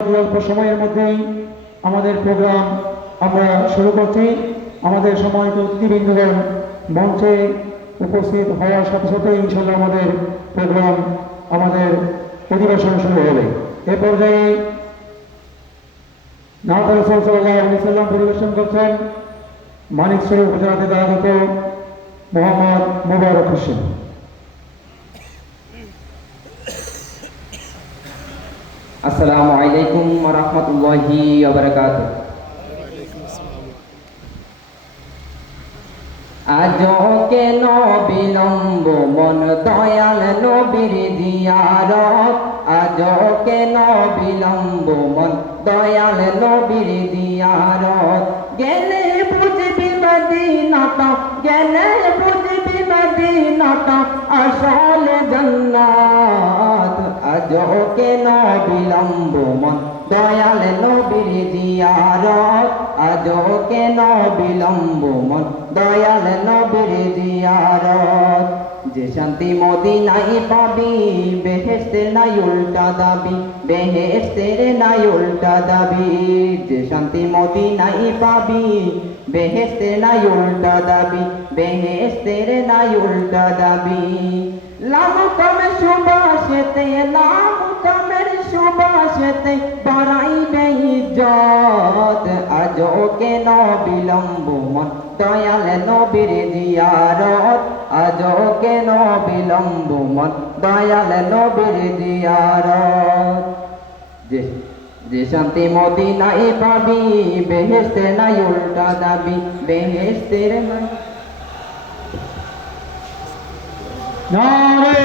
অল্প সময়ের মধ্যেই আমাদের প্রোগ্রাম আমরা শুরু করছি। আমাদের সম্মানিত অতিথিবৃন্দগণ মঞ্চে উপস্থিত হওয়ার সাথে সাথে ইনশাল্লাহ আমাদের প্রোগ্রাম আমাদের অধিবেশন শুরু হবে। এ পর্যায়ে নাত রাসূল সাল্লাল্লাহু আলাইহি ওয়াসাল্লাম পরিবেশন করছেন মানিকছড়ি উপজেলাতে দায়িত্ব মোহাম্মদ মোবারক হোসেন। আসসালামু আলাইকুম ওয়া রাহমাতুল্লাহি ওয়া বারাকাতুহু। আজ কেন বিলম্ব মন দয়াল নবীর জিয়ারত, আজ কেন বিলম্ব মন দয়াল নবীর জিয়ারত। গেলে বুঝবি মদিনাটা, গেলে বুঝবি মদিনাটা আসল জান্নাত। আজ কেন বিলম্ব মন দয়াল নবীর জিয়ারত, আজ কেন বিলম্ব মন দয়াল নবীর জিয়ারত। যে শান্তি মদিনায় পাবি বেহেশতের নাই উল্টা দাবি, বেহেশতের নাই উল্টা দাবি। যে শান্তি মদিনায় পাবি বেহেশতের নাই উল্টা দাবি, বেহেশতের নাই উল্টা দাবি। লামকামের সুবাসেতে, লামকামের সুবাসেতে বাড়াইবে ইজ্জত। আজ কেন বিলম্ব মন দয়াল নবীর জিয়ারত, আজ কেন বিলম্ব মন দয়াল নবীর জিয়ারত। যে শান্তি মদিনায় পাবি বেহেশতের নাই উল্টা দাবি, বেহেশতের নাই। নারে